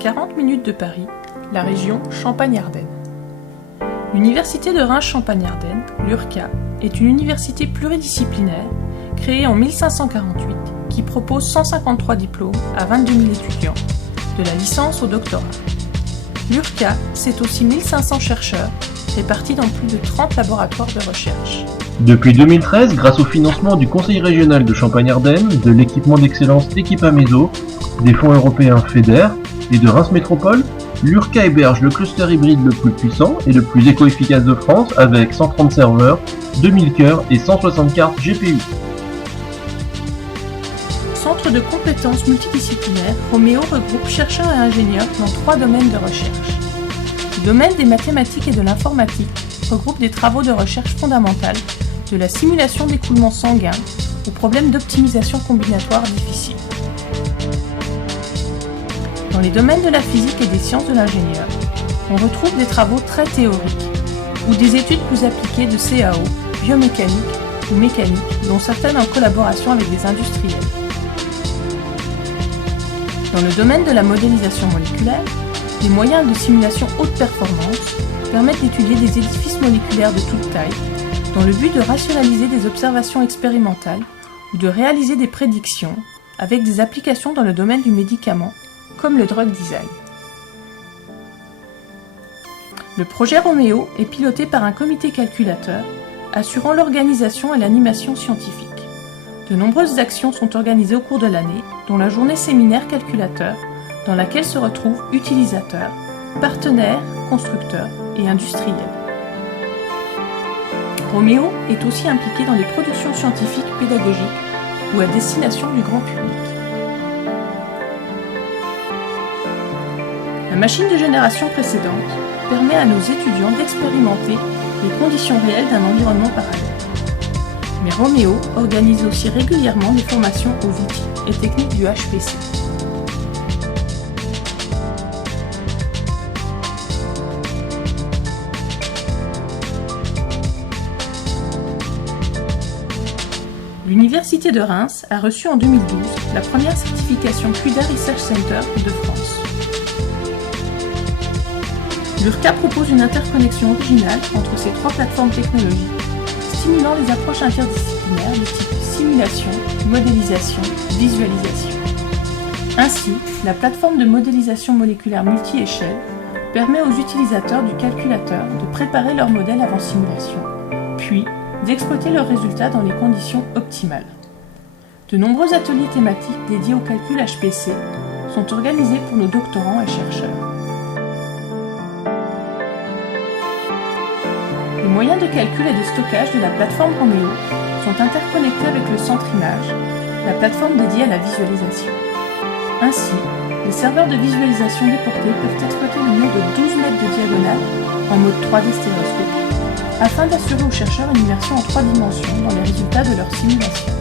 40 minutes de Paris, la région Champagne-Ardenne. L'Université de Reims-Champagne-Ardenne, l'URCA, est une université pluridisciplinaire créée en 1548 qui propose 153 diplômes à 22 000 étudiants, de la licence au doctorat. L'URCA, c'est aussi 1500 chercheurs répartis dans plus de 30 laboratoires de recherche. Depuis 2013, grâce au financement du Conseil régional de Champagne-Ardenne, de l'équipement d'excellence Equipameso, des fonds européens FEDER et de Reims Métropole, l'URCA héberge le cluster hybride le plus puissant et le plus éco-efficace de France avec 130 serveurs, 2000 cœurs et 160 cartes GPU. Centre de compétences multidisciplinaires, Roméo regroupe chercheurs et ingénieurs dans 3 domaines de recherche. Le domaine des mathématiques et de l'informatique regroupe des travaux de recherche fondamentale, de la simulation d'écoulement sanguin aux problèmes d'optimisation combinatoire difficiles. Dans les domaines de la physique et des sciences de l'ingénieur, on retrouve des travaux très théoriques ou des études plus appliquées de CAO, biomécanique ou mécanique, dont certaines en collaboration avec des industriels. Dans le domaine de la modélisation moléculaire, les moyens de simulation haute performance permettent d'étudier des édifices moléculaires de toute taille dans le but de rationaliser des observations expérimentales ou de réaliser des prédictions avec des applications dans le domaine du médicament, comme le drug design. Le projet Roméo est piloté par un comité calculateur assurant l'organisation et l'animation scientifique. De nombreuses actions sont organisées au cours de l'année, dont la journée séminaire calculateur, dans laquelle se retrouvent utilisateurs, partenaires, constructeurs et industriels. Roméo est aussi impliqué dans des productions scientifiques pédagogiques ou à destination du grand public. La machine de génération précédente permet à nos étudiants d'expérimenter les conditions réelles d'un environnement parallèle. Mais Roméo organise aussi régulièrement des formations aux outils et techniques du HPC. L'Université de Reims a reçu en 2012 la première certification CUDA Research Center de France. L'URCA propose une interconnexion originale entre ces 3 plateformes technologiques, stimulant les approches interdisciplinaires de type simulation, modélisation, visualisation. Ainsi, la plateforme de modélisation moléculaire multi-échelle permet aux utilisateurs du calculateur de préparer leur modèle avant simulation, puis d'exploiter leurs résultats dans les conditions optimales. De nombreux ateliers thématiques dédiés au calcul HPC sont organisés pour nos doctorants et chercheurs. Les moyens de calcul et de stockage de la plateforme Roméo sont interconnectés avec le centre image, la plateforme dédiée à la visualisation. Ainsi, les serveurs de visualisation déportés peuvent exploiter le mur de 12 mètres de diagonale en mode 3D stéréoscopique, afin d'assurer aux chercheurs une immersion en 3 dimensions dans les résultats de leur simulation.